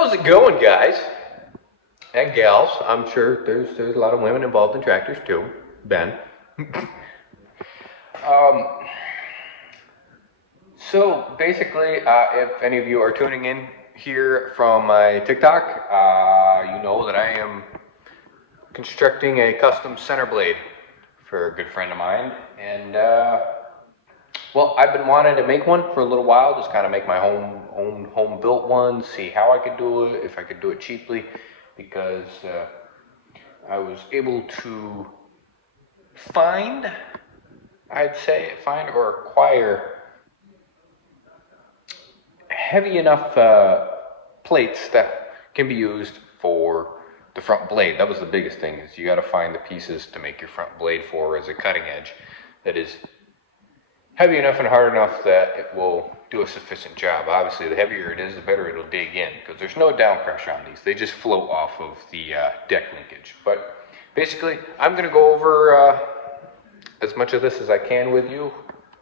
How's it going, guys and gals? I'm sure there's a lot of women involved in tractors too. Ben. um, so basically, if any of you are tuning in here from my TikTok, you know that I am constructing a custom center blade for a good friend of mine, and well, I've been wanting to make one for a little while, just kind of make my home built one, see how I could do it, if I could do it cheaply, because I was able to find or acquire heavy enough plates that can be used for the front blade. That was the biggest thing, is you got to find the pieces to make your front blade for as a cutting edge that is heavy enough and hard enough that it will do a sufficient job. Obviously, the heavier it is, the better it'll dig in, because there's no down pressure on these. They just float off of the deck linkage. But basically, I'm going to go over as much of this as I can with you.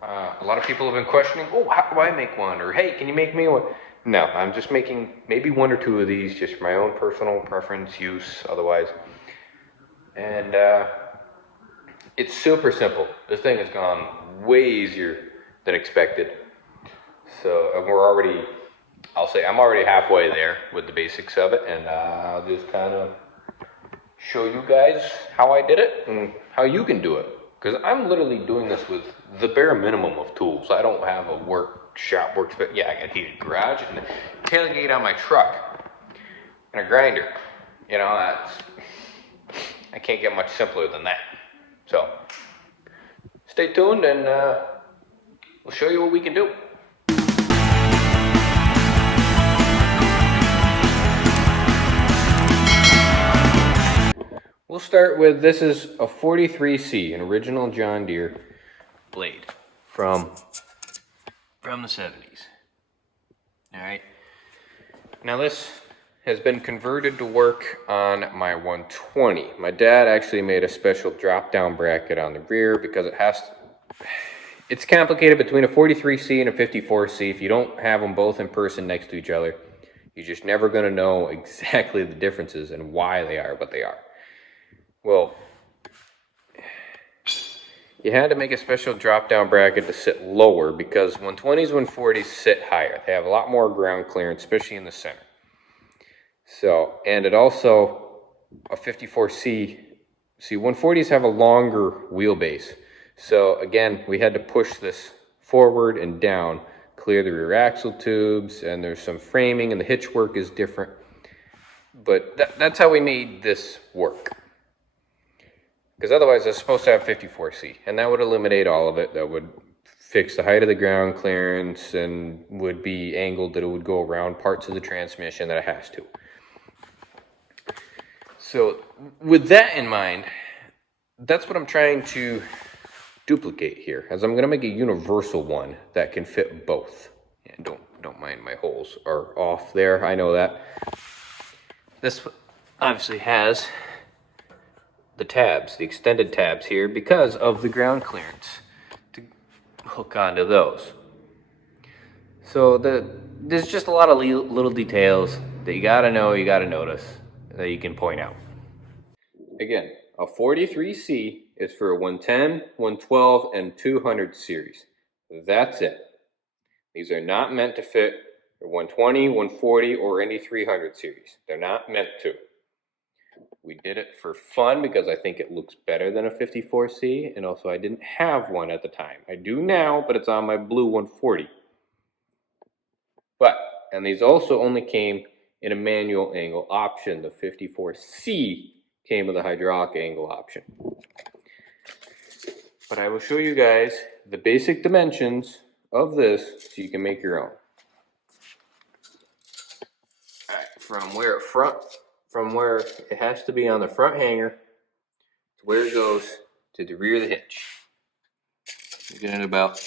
A lot of people have been questioning, oh, how do I make one? Or, hey, can you make me one? No, I'm just making maybe one or two of these just for my own personal preference, use, otherwise. And it's super simple. This thing has gone way easier than expected. So I'm already halfway there with the basics of it, and I'll just kind of show you guys how I did it and how you can do it. Because I'm literally doing this with the bare minimum of tools. I don't have a workshop, yeah, I got a heated garage and a tailgate on my truck and a grinder. You know, I can't get much simpler than that. So stay tuned, and we'll show you what we can do. We'll start with, this is a 43C, an original John Deere blade from the 70s. All right. Now this has been converted to work on my 120. My dad actually made a special drop-down bracket on the rear because it's complicated between a 43C and a 54C. If you don't have them both in person next to each other, you're just never going to know exactly the differences and why they are what they are. Well, you had to make a special drop-down bracket to sit lower because 120s, 140s sit higher. They have a lot more ground clearance, especially in the center. So, and it also, a 54C, see, 140s have a longer wheelbase. So again, we had to push this forward and down, clear the rear axle tubes, and there's some framing, and the hitch work is different. But that's how we made this work. Because otherwise it's supposed to have 54C, and that would eliminate all of it. That would fix the height of the ground clearance and would be angled that it would go around parts of the transmission that it has to. So with that in mind, that's what I'm trying to duplicate here, as I'm going to make a universal one that can fit both. And don't mind my holes are off there, I know that. This obviously has the tabs, the extended tabs here, because of the ground clearance to hook onto those. So there's just a lot of little details that you gotta know, you gotta notice, that you can point out. Again, a 43C is for a 110, 112, and 200 series. That's it. These are not meant to fit a 120, 140, or any 300 series. They're not meant to. We did it for fun because I think it looks better than a 54C, and also I didn't have one at the time. I do now, but it's on my blue 140. And these also only came in a manual angle option. The 54C came with a hydraulic angle option. But I will show you guys the basic dimensions of this so you can make your own. All right, from where it has to be on the front hanger to where it goes to the rear of the hitch. You're getting about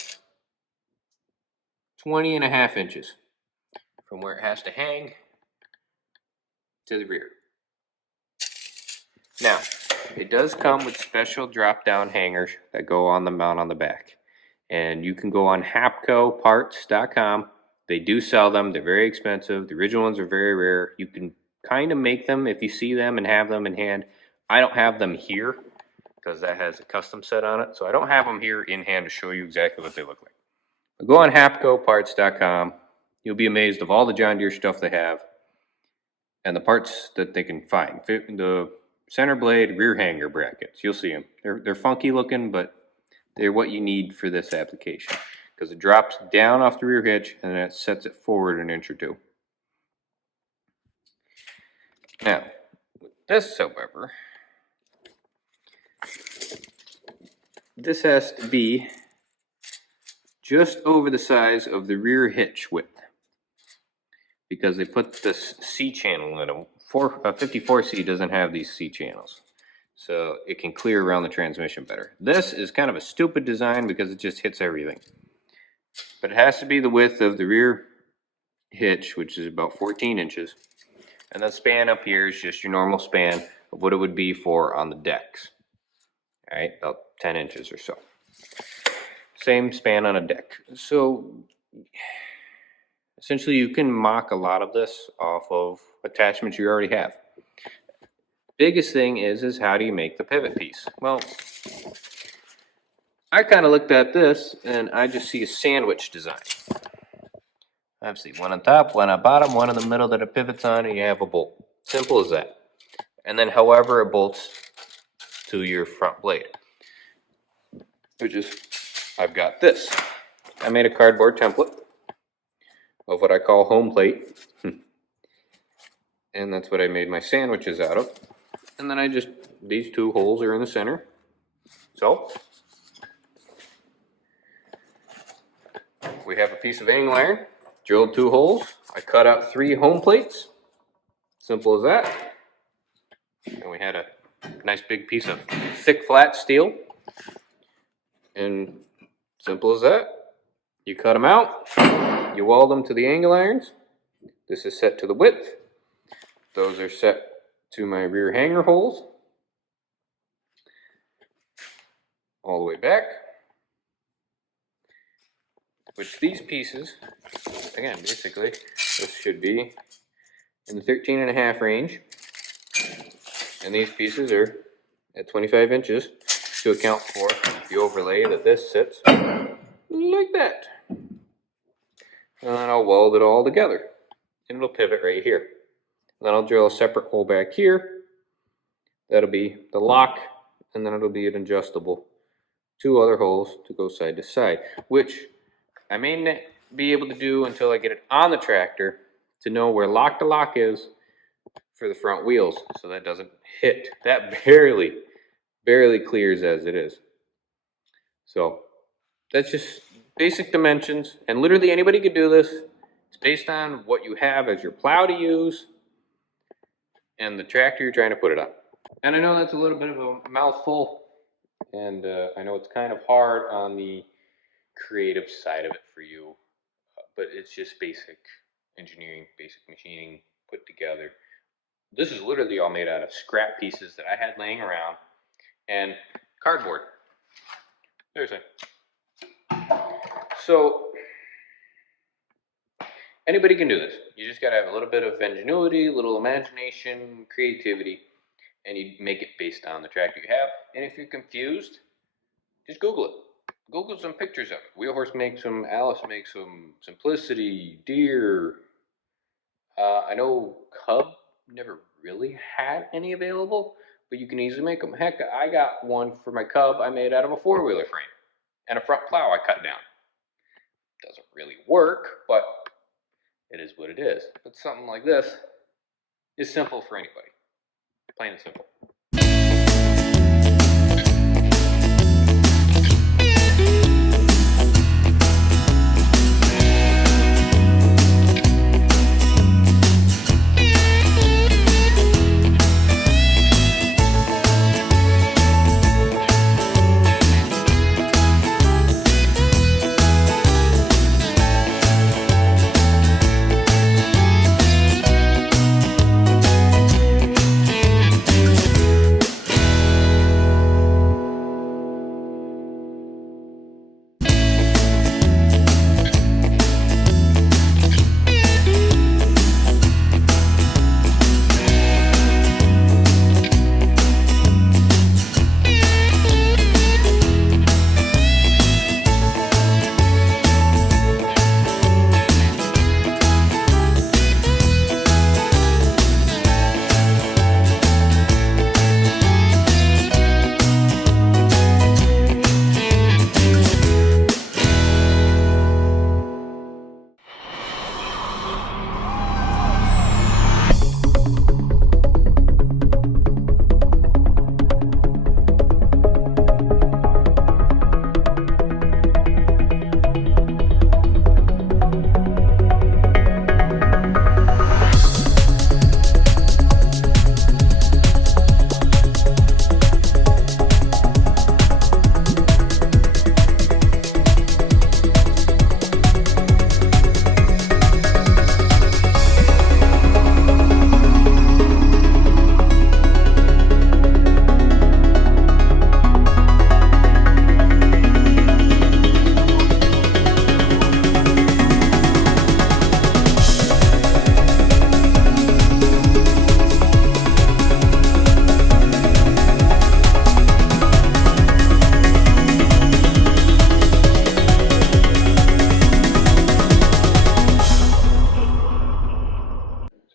20.5 inches from where it has to hang to the rear. Now, it does come with special drop-down hangers that go on the mount on the back. And you can go on hapcoparts.com They do sell them. They're very expensive. The original ones are very rare. You can kind of make them if you see them and have them in hand. I don't have them here because that has a custom set on it. So I don't have them here in hand to show you exactly what they look like. But go on hapcoparts.com. You'll be amazed of all the John Deere stuff they have and the parts that they can find. The center blade rear hanger brackets, you'll see them. They're funky looking, but they're what you need for this application because it drops down off the rear hitch and then it sets it forward an inch or two. Now, with this, however, this has to be just over the size of the rear hitch width because they put this C channel in it. 54C doesn't have these C channels, so it can clear around the transmission better. This is kind of a stupid design because it just hits everything. But it has to be the width of the rear hitch, which is about 14 inches. And the span up here is just your normal span of what it would be for on the decks. All right, about 10 inches or so. Same span on a deck. So essentially you can mock a lot of this off of attachments you already have. Biggest thing is how do you make the pivot piece? Well, I kind of looked at this and I just see a sandwich design. Obviously, one on top, one on bottom, one in the middle that it pivots on, and you have a bolt. Simple as that. And then however it bolts to your front blade. Which is, I've got this. I made a cardboard template of what I call home plate. And that's what I made my sandwiches out of. And then these two holes are in the center. So, we have a piece of angle iron, drilled 2 holes. I cut out 3 home plates. Simple as that. And we had a nice big piece of thick flat steel. And simple as that. You cut them out. You weld them to the angle irons. This is set to the width. Those are set to my rear hanger holes. All the way back. Which these pieces, again, basically, this should be in the 13.5 range. And these pieces are at 25 inches to account for the overlay that this sits like that. And then I'll weld it all together. And it'll pivot right here. Then I'll drill a separate hole back here. That'll be the lock, and then it'll be an adjustable 2 other holes to go side to side, which I may not be able to do until I get it on the tractor to know where lock to lock is for the front wheels, so that doesn't hit. That barely clears as it is. So that's just basic dimensions, and literally anybody could do this. It's based on what you have as your plow to use and the tractor you're trying to put it on. And I know that's a little bit of a mouthful, and I know it's kind of hard on the creative side of it for you, but it's just basic engineering, basic machining put together. This is literally all made out of scrap pieces that I had laying around and cardboard. There's it. So anybody can do this. You just got to have a little bit of ingenuity, a little imagination, creativity, and you make it based on the tractor you have. And if you're confused, just Google it. Google some pictures of it. Wheelhorse makes them, Alice makes them, Simplicity, Deere. I know Cub never really had any available, but you can easily make them. Heck, I got one for my Cub I made out of a 4-wheeler frame and a front plow I cut down. Doesn't really work, but it is what it is. But something like this is simple for anybody. Plain and simple.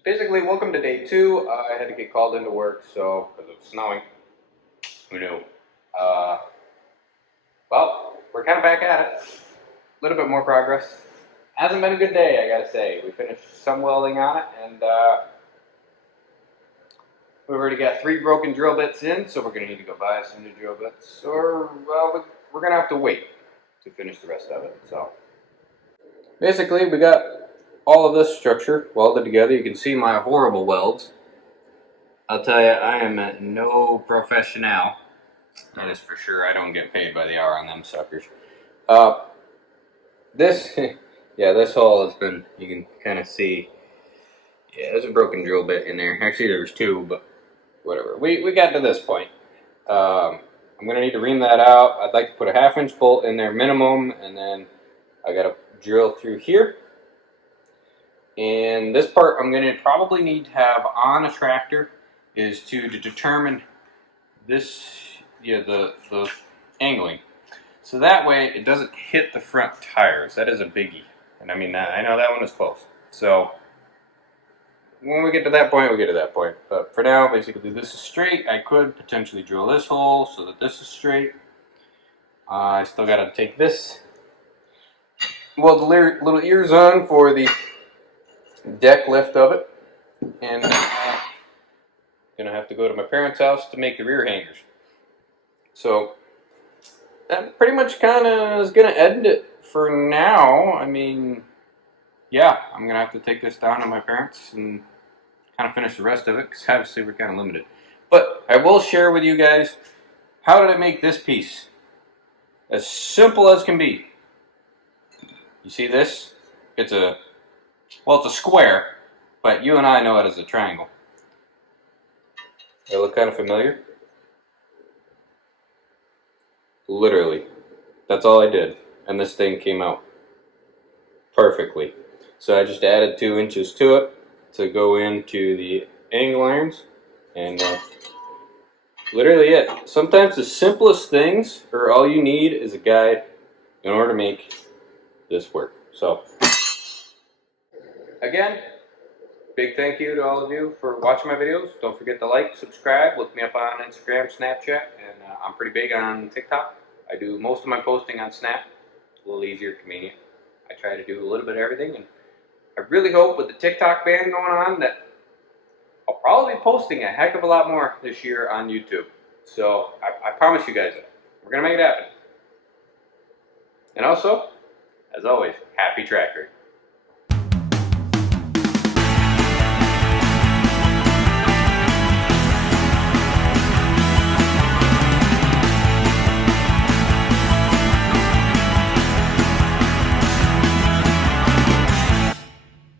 basically, welcome to day 2. I had to get called into work, so because it was snowing. Who knew? Uh, well, we're kind of back at it. A little bit more progress. Hasn't been a good day, I gotta say. We finished some welding on it, and we've already got 3 broken drill bits in, so we're gonna need to go buy some new drill bits, or well, we're gonna have to wait to finish the rest of it. So basically, we got all of this structure welded together. You can see my horrible welds. I'll tell you, I am no professional. That is for sure. I don't get paid by the hour on them suckers. This, yeah, this hole has been, you can kind of see, yeah, there's a broken drill bit in there. Actually, there's 2, but whatever. We got to this point. I'm going to need to ream that out. I'd like to put a 1/2 inch bolt in there minimum, and then I got to drill through here. And this part I'm going to probably need to have on a tractor is to determine this, yeah, the angling. So that way it doesn't hit the front tires. That is a biggie. And I mean, I know that one is close. So when we get to that point, we'll get to that point. But for now, basically this is straight. I could potentially drill this hole so that this is straight. I still got to take this, weld the little ears on for the deck lift of it. And gonna have to go to my parents' house to make the rear hangers. So that pretty much kind of is gonna end it for now. I mean, yeah, I'm gonna have to take this down to my parents and kind of finish the rest of it because obviously we're kind of limited. But I will share with you guys how did I make this piece. As simple as can be. You see this? It's a square, but you and I know it as a triangle. They look kind of familiar? Literally. That's all I did. And this thing came out perfectly. So I just added 2 inches to it to go into the angle irons. And literally it. Sometimes the simplest things, or all you need, is a guide in order to make this work. So, again, big thank you to all of you for watching my videos. Don't forget to like, subscribe, look me up on Instagram, Snapchat, and I'm pretty big on TikTok. I do most of my posting on Snap. It's a little easier, convenient. I try to do a little bit of everything, and I really hope with the TikTok ban going on that I'll probably be posting a heck of a lot more this year on YouTube. So I promise you guys that. We're going to make it happen. And also, as always, happy tractoring.